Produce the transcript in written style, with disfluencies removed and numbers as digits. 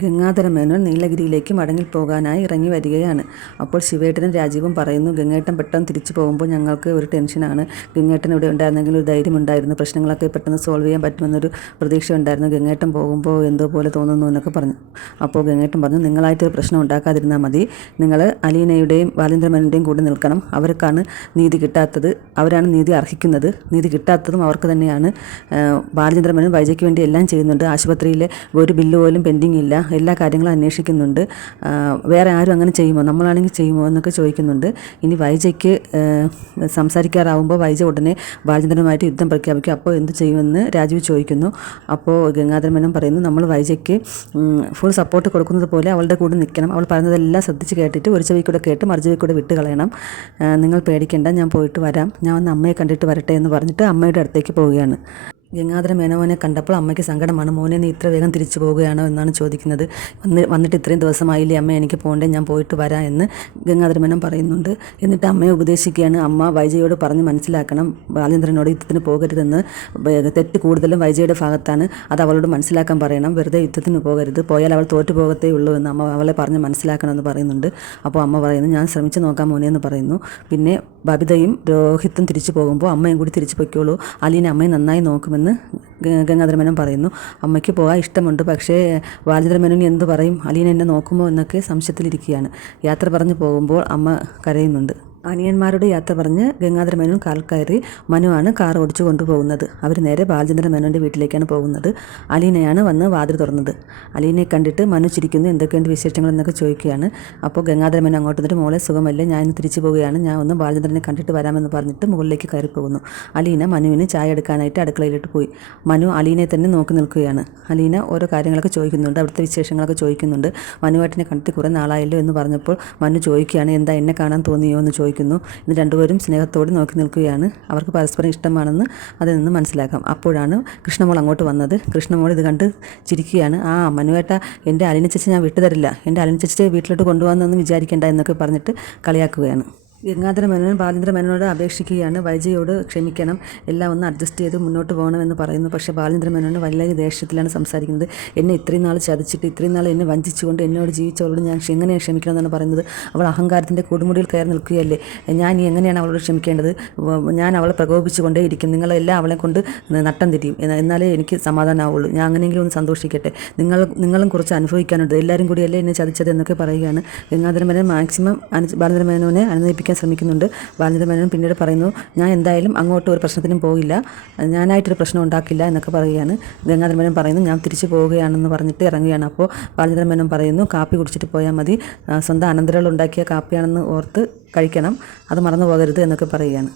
ഗംഗാധര മേനോൻ നീലഗിരിയിലേക്ക് മടങ്ങിപ്പോകാനായി ഇറങ്ങി വരികയാണ്. അപ്പോൾ ശിവേട്ടനും രാജീവും പറയുന്നു, ഗംഗേട്ടൻ പെട്ടെന്ന് തിരിച്ചു പോകുമ്പോൾ ഞങ്ങൾക്ക് ഒരു ടെൻഷനാണ്. ഗംഗേട്ടൻ ഇവിടെ ഉണ്ടായിരുന്നെങ്കിൽ ഒരു ധൈര്യമുണ്ടായിരുന്നു, പ്രശ്നങ്ങളൊക്കെ പെട്ടെന്ന് സോൾവ് ചെയ്യാൻ പറ്റുമെന്നൊരു പ്രതീക്ഷ ഉണ്ടായിരുന്നു. ഗംഗേട്ടൻ പോകുമ്പോൾ എന്തോ പോലെ തോന്നുന്നു എന്നൊക്കെ പറഞ്ഞു. അപ്പോൾ ഗംഗേട്ടൻ പറഞ്ഞു, നിങ്ങളായിട്ടൊരു പ്രശ്നം ഉണ്ടാക്കാതിരുന്നാൽ മതി. നിങ്ങൾ അലീനയുടെയും ബാലേന്ദ്ര മേനോൻ്റെയും കൂടെ നിൽക്കണം. അവർക്കാണ് നീതി കിട്ടാത്തത്, അവരാണ് നീതി അർഹിക്കുന്നത്. നീതി കിട്ടാത്തതും അവർക്ക് തന്നെയാണ്. ബാലേന്ദ്ര മേനോൻ വൈജയ്ക്ക് വേണ്ടി എല്ലാം ചെയ്യുന്നുണ്ട്. ആശുപത്രിയിലെ ഒരു ബില്ല് പോലും പെൻഡിങ് ഇല്ല. എല്ലാ കാര്യങ്ങളും അന്വേഷിക്കുന്നുണ്ട്. വേറെ ആരും അങ്ങനെ ചെയ്യുമോ, നമ്മളാണെങ്കിൽ ചെയ്യുമോ എന്നൊക്കെ ചോദിക്കുന്നുണ്ട്. ഇനി വൈജയ്ക്ക് സംസാരിക്കാറാവുമ്പോൾ വൈജ ഉടനെ ബാലചന്ദ്രനുമായിട്ട് യുദ്ധം പ്രഖ്യാപിക്കും. അപ്പോൾ എന്ത് ചെയ്യുമെന്ന് രാജീവ് ചോദിക്കുന്നു. അപ്പോൾ ഗംഗാധര മേനോൻ പറയുന്നു, നമ്മൾ വൈജയ്ക്ക് ഫുൾ സപ്പോർട്ട് കൊടുക്കുന്നത് പോലെ അവളുടെ കൂടെ നിൽക്കണം. അവൾ പറയുന്നതെല്ലാം ശ്രദ്ധിച്ച് കേട്ടിട്ട് ഒരു ചെവി കൂടെ കേട്ട് മറു ചെവി കൂടെ വിട്ട് കളയണം. നിങ്ങൾ പേടിക്കേണ്ട, ഞാൻ പോയിട്ട് വരാം, ഞാൻ ഒന്ന് അമ്മയെ കണ്ടിട്ട് വരട്ടെ എന്ന് പറഞ്ഞിട്ട് അമ്മയുടെ അടുത്തേക്ക് പോവുകയാണ്. ഗംഗാധര മേനോനെ കണ്ടപ്പോൾ അമ്മയ്ക്ക് സങ്കടമാണ്. മോനെ, നീ ഇത്ര വേഗം തിരിച്ചു പോവുകയാണോ എന്നാണ് ചോദിക്കുന്നത്. വന്നിട്ട് ഇത്രയും ദിവസമായില്ലേ അമ്മ, എനിക്ക് പോകണ്ടേ, ഞാൻ പോയിട്ട് വരാം എന്ന് ഗംഗാധര മേനോൻ പറയുന്നുണ്ട്. എന്നിട്ട് അമ്മയെ ഉപദേശിക്കുകയാണ്. അമ്മ വൈജയോട് പറഞ്ഞ് മനസ്സിലാക്കണം, ബാലേന്ദ്രനോട് യുദ്ധത്തിന് പോകരുതെന്ന്. തെറ്റ് കൂടുതലും വൈജയുടെ ഭാഗത്താണ്, അത് അവളോട് മനസ്സിലാക്കാൻ പറയണം. വെറുതെ യുദ്ധത്തിന് പോകരുത്, പോയാൽ അവൾ തോറ്റു പോകത്തേ ഉള്ളൂ എന്ന് അമ്മ അവളെ പറഞ്ഞ് മനസ്സിലാക്കണമെന്ന് പറയുന്നുണ്ട്. അപ്പോൾ അമ്മ പറയുന്നു, ഞാൻ ശ്രമിച്ച് നോക്കാം മോനെ എന്ന് പറയുന്നു. പിന്നെ ബബിതയും രോഹിത്തും തിരിച്ചു പോകുമ്പോൾ അമ്മയും കൂടി തിരിച്ചു പൊയ്ക്കോളൂ, അലീന അമ്മയെ നന്നായി നോക്കുമെന്ന് ഗംഗാധര മേനോൻ പറയുന്നു. അമ്മയ്ക്ക് പോകാൻ ഇഷ്ടമുണ്ട്, പക്ഷേ ബാലേന്ദ്ര മേനോൻ എന്ത് പറയും, അലീന എന്നെ നോക്കുമോ എന്നൊക്കെ സംശയത്തിലിരിക്കുകയാണ്. യാത്ര പറഞ്ഞു പോകുമ്പോൾ അമ്മ കരയുന്നുണ്ട്. അനിയന്മാരുടെ യാത്ര പറഞ്ഞ് ഗംഗാധര മേനോൻ കാൽ കയറി. മനുവാണ് കാർ ഓടിച്ചു കൊണ്ടുപോകുന്നത്. അവർ നേരെ ബാലചന്ദ്ര മേനോൻ്റെ വീട്ടിലേക്കാണ് പോകുന്നത്. അലീനയാണ് വന്ന് വാതിൽ തുറന്നത്. അലീനയെ കണ്ടിട്ട് മനു ചിരിക്കുന്നു. എന്തൊക്കെയുണ്ട് വിശേഷങ്ങൾ എന്നൊക്കെ ചോദിക്കുകയാണ്. അപ്പോൾ ഗംഗാധര മേനോൻ അങ്ങോട്ട് വന്നിട്ട്, മോളെ സുഖമല്ലേ, ഞാൻ ഇന്ന് തിരിച്ചു പോവുകയാണ്, ഞാൻ ഒന്ന് ബാലചന്ദ്രനെ കണ്ടിട്ട് വരാമെന്ന് പറഞ്ഞിട്ട് മുകളിലേക്ക് കയറി പോകുന്നു. അലീന മനുവിന് ചായ എടുക്കാനായിട്ട് അടുക്കളയിലോട്ട് പോയി. മനു അലീനയെ തന്നെ നോക്കി നിൽക്കുകയാണ്. അലീന ഓരോ കാര്യങ്ങളൊക്കെ ചോദിക്കുന്നുണ്ട്, അവിടുത്തെ വിശേഷങ്ങളൊക്കെ ചോദിക്കുന്നുണ്ട്. മനുവായിട്ടിനെ കണ്ടിട്ട് കുറേ നാളായല്ലോ എന്ന് പറഞ്ഞപ്പോൾ മനു ചോദിക്കുകയാണ്, എന്താ എന്നെ കാണാൻ തോന്നിയോ എന്ന് ചോദിക്കുന്നു. ഇന്ന് രണ്ടുപേരും സ്നേഹത്തോടെ നോക്കി നിൽക്കുകയാണ്. അവർക്ക് പരസ്പരം ഇഷ്ടമാണെന്ന് അതിൽ നിന്ന് മനസ്സിലാക്കാം. അപ്പോഴാണ് കൃഷ്ണമോൾ അങ്ങോട്ട് വന്നത്. കൃഷ്ണമോൾ ഇത് കണ്ട് ചിരിക്കുകയാണ്. മനുവേട്ട, എൻ്റെ അലീന ചേച്ചി ഞാൻ വിട്ടുതരില്ല, എൻ്റെ അലീന ചേച്ചിയെ വീട്ടിലോട്ട് കൊണ്ടുപോകാമെന്നൊന്നും വിചാരിക്കേണ്ട എന്നൊക്കെ പറഞ്ഞിട്ട് കളിയാക്കുകയാണ്. ഗംഗാധര മേനോൻ ബാലേന്ദ്ര മേനോനോട് അപേക്ഷിക്കുകയാണ്, വൈജയോട് ക്ഷമിക്കണം, എല്ലാം ഒന്ന് അഡ്ജസ്റ്റ് ചെയ്ത് മുന്നോട്ട് പോകണമെന്ന് പറയുന്നു. പക്ഷേ ബാലേന്ദ്ര മേനോൻ വലിയ ദേഷ്യത്തിലാണ് സംസാരിക്കുന്നത്. എന്നെ ഇത്രയും നാൾ ചതിച്ചിട്ട്, ഇത്രയും നാൾ എന്നെ വഞ്ചിച്ചുകൊണ്ട് എന്നോട് ജീവിച്ചവളോട് ഞാൻ എങ്ങനെ ക്ഷമിക്കണം എന്നാണ് പറയുന്നത്. അവൾ അഹങ്കാരത്തിൻ്റെ കൊടുമുടിയിൽ കയറി നിൽക്കുകയല്ലേ, ഞാൻ എങ്ങനെയാണ് അവളോട് ക്ഷമിക്കേണ്ടത്? ഞാൻ അവളെ പ്രകോപിച്ചുകൊണ്ടേയിരിക്കും. നിങ്ങളെല്ലാം അവളെ കൊണ്ട് നട്ടം തിരിയും, എന്നാലേ എനിക്ക് സമാധാനമാവുള്ളൂ. ഞാൻ അങ്ങനെയെങ്കിലും ഒന്ന് സന്തോഷിക്കട്ടെ, നിങ്ങളും കുറച്ച് അനുഭവിക്കാനുണ്ട്, എല്ലാവരും കൂടിയല്ലേ എന്നെ ചതിച്ചത് എന്നൊക്കെ പറയുകയാണ്. ഗംഗാധര മേനോൻ മാക്സിമം ബാലേന്ദ്ര മേനോനെ അനുനയിപ്പിക്കാൻ ശ്രമിക്കുന്നുണ്ട്. ബാലേന്ദ്ര മേനോൻ പിന്നീട് പറയുന്നു, ഞാൻ എന്തായാലും അങ്ങോട്ട് ഒരു പ്രശ്നത്തിനും പോകില്ല, ഞാനായിട്ടൊരു പ്രശ്നം ഉണ്ടാക്കില്ല എന്നൊക്കെ പറയുകയാണ്. ഗംഗാധര മേനോൻ പറയുന്നു, ഞാൻ തിരിച്ചു പോവുകയാണെന്ന് പറഞ്ഞിട്ട് ഇറങ്ങുകയാണ്. അപ്പോൾ ബാലേന്ദ്ര മേനോൻ പറയുന്നു, കാപ്പി കുടിച്ചിട്ട് പോയാൽ മതി, സ്വന്തം അനന്തരങ്ങൾ ഉണ്ടാക്കിയ കാപ്പിയാണെന്ന് ഓർത്ത് കഴിക്കണം, അത് മറന്നു പോകരുത് എന്നൊക്കെ പറയുകയാണ്.